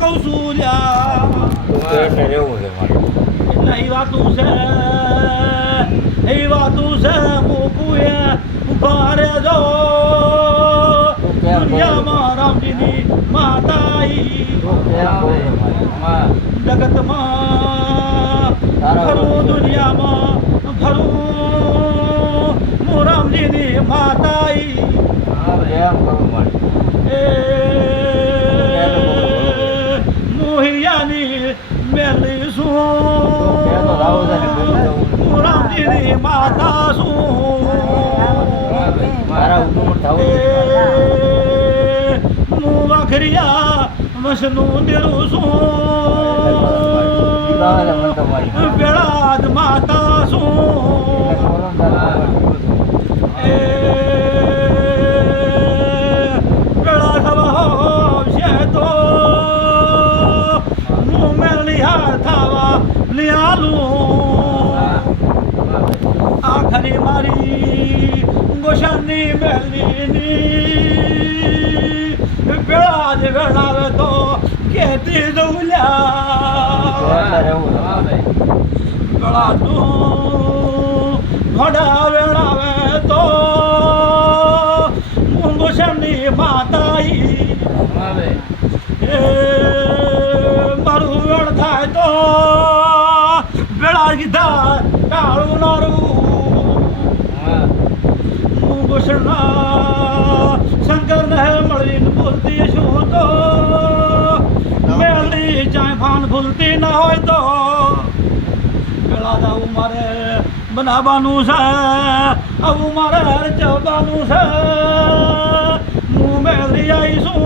કૌસુલ્યા નહીં વાતું છે એ વાતું છે મૂકુએ ઉભા રહેજો દુનિયામાં રામજીની માતાઈ જગતમાં ફરું દુનિયામાં ફરું હું રામજીની માતાઈ મોહિયાની મેલી શું રામજીની માતા શું હું વાખરિયા વસનું દેરું શું પેળાદ માતા શું પેળા થવા છે તો હું મેલી હાર થવા લિયાલું આખરી મારી ગોશાની મેલીની પેળા જ વેળાવે તો કેતી દઉલ્યા પેળા તું ઘોડા વેળાવે તો હું ગોશાની માતાઈ એ મારું વેળ થાય તો વેળા કીધા ટાળું નારું હું ગોશના શંકર ને મળીને બોલતી શું તો મેળી ચાય ભાન ભૂલતી ના હોય તો પેલા આવું મારે બનાવવાનું છે આવું મારે રચવાનું છે હું મેળી આવીશું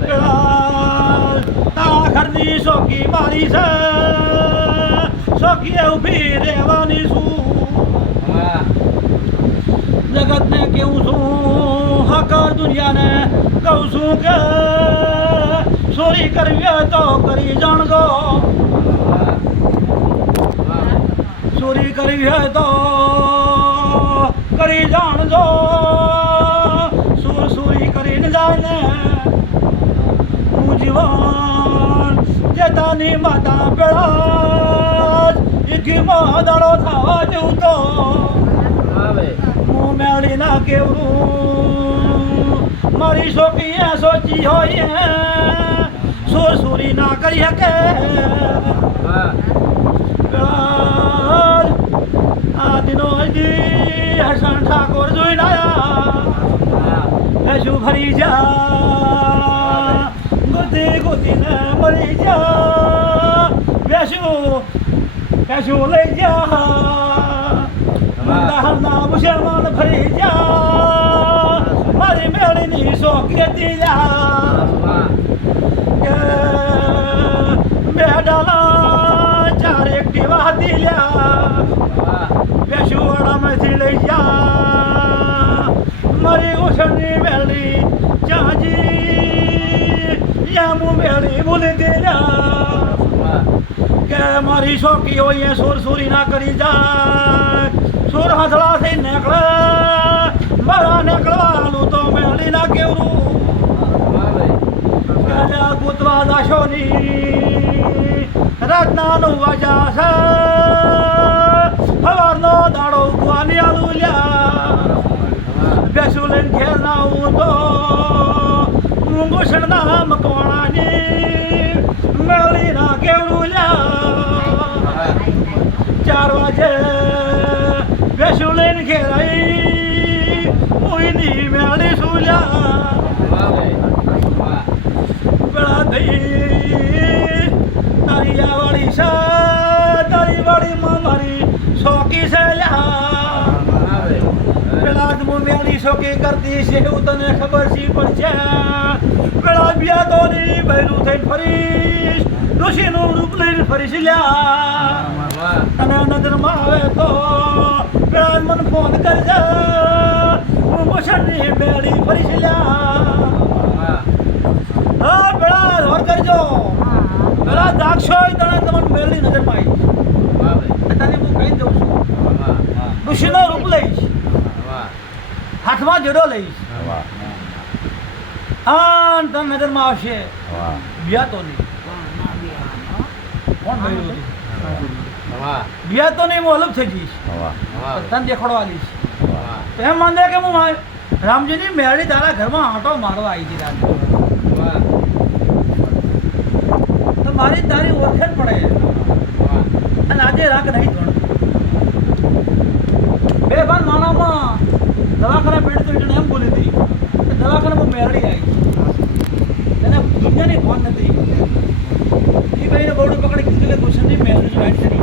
પેલા તારા ઘરની શોકી મારી છે શોકીએ ઊભી રહેવાની છું જગતને કેવું છું હકર દુનિયાને કહું છું કે ચોરી કરવી હોય તો કરી જાણજો ચોરી કરવી હોય તો કરી જાણજો ચોરી કરીને જાય ને હું જીવન જેતાની માતા પેલા ઇકીમાં દાડો થવા જેવું તો હું મેળી ના કેવું મારી છોકરીએ સોચી હોય સુરી ના કરી શકે આ દિનો હજી હસન ઠાકોર જોઈને આયા શું ભરી જા ગોતી ગોતીને મરી જા બેસું લઈ જા ના મુસલમાન ફરી જા મારી મેળીની શોકીતી જા બે ડાલા ચાર એકટીવા દિલ્યા બેસું વડામાંથી લઈ જા મારી ઉછળની મેળી ચાજી યામુ મેળી ભૂલી દેલા કે મારી શોકી હોય સુર સુરી ના કરી જાય સુર હથડા થઈ નીકળે મારા નીકળવાનું તો મેળી ના કેવું ગુતવા દાશોની રાતનાનું વાજા છે સવારનો દાડો ઉગવાની આલુલ્યા બેસું લઈને ઘેર ના હું તો હું ઘૂસણના મકવાણાની મેળી ના કેવડું લ્યા 4 વાગે બેસું લઈને ઘેર આવી ઉઈની મેળી સુલ્યા પેલા થઈ તારી વાળી છે તારી વાળીમાં મારી શોકી છે લ્યા પેલા જ હું મેળી શોકી કરતી છે એવું તને ખબર સી પડશે પેલા બિયા તો ની બહેરું થઈને ફરીશ ડોશીનું રૂપ લઈને ફરીશ લ્યા અને નજરમાં આવે તો પેલા મને ફોન કરજે હું મોસણની મેળી ફરીશ લ્યા હા પેલા ધોર કરજો પેલા દાક્ષો તને તમને મેળી નજરમાં આવી તને હું કહી દઉં છું ડોશીનો રૂપ લઈશ હાથમાં જોડો લઈશ હા તને નજરમાં આવશે વાહ બિયા તો નહીં કોણ ભાઈ બિયા તો નહીં હું અલગ થઈ જઈશ વાહ તને દેખાડવા લઈશ વાહ તો એમ માનજે કે હું રામજીની મેળી તારા ઘરમાં આંટો મારવા આવી હતી રાત તો મારી તારી ઓળખેણ પડે અને આજે રાખ નહીં ધોણ બે ભાન માણામાં દવાખાના પેટ તો એટલે એમ બોલી હતી કે દવાખાનામાં મેરડી આવી એને દુનિયાની ભાન નથી એ ભાઈને બહુ પકડી કીધું કે કુશનની મેરડી રાઈટ કરી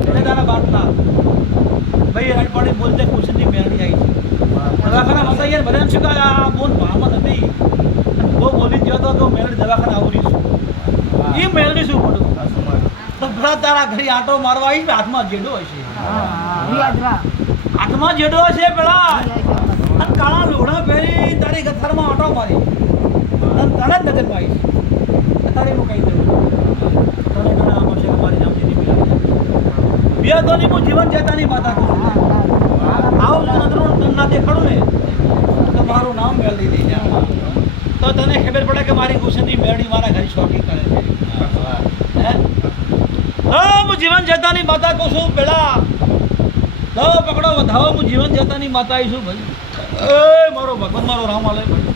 એટલે તારા બાટલા ભાઈ રાઈટ પાડી બોલતે કુશનની મેરડી આવી છે દવાખાના મતા યાર બધા એમ છે કે આ બોલ ભામાં નથી બહુ બોલી ગયો તો મેરડી દવાખાના આવરીશું એ મેરડી શું પડું તો ભલા તારા ઘરે આંટો મારવા આવી હાથમાં જેડો હશે હાથમાં જેડો હશે પેલા અને કાળા લોઢા પહેરી તારી ગથરમાં આંટો મારી અને તને જ નજર પાઈશ તારી હું કહી દઉં તને ઘણા આમ હશે કે મારી નામની બિયા તો નહીં હું જીવન જતાની માતા કહું આવું નજરો ના દેખાડું ને તો મારું નામ મેળવી દઈ જાય તો તને ખબર પડે કે મારી ગુસ્સેની મેળડી મારા ઘરે શોખી કરે છે હે હું જીવન જતાની માતા કહું છું પેલા દવો પકડો વધાવો હું જીવન જતાની માતા આવીશું ભાઈ એ મારો ભગવાન મારો રામ આલે ભાઈ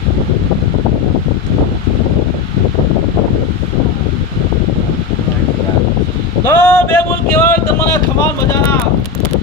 તો બે બોલ કેવાય તમારા ખમાન મજાના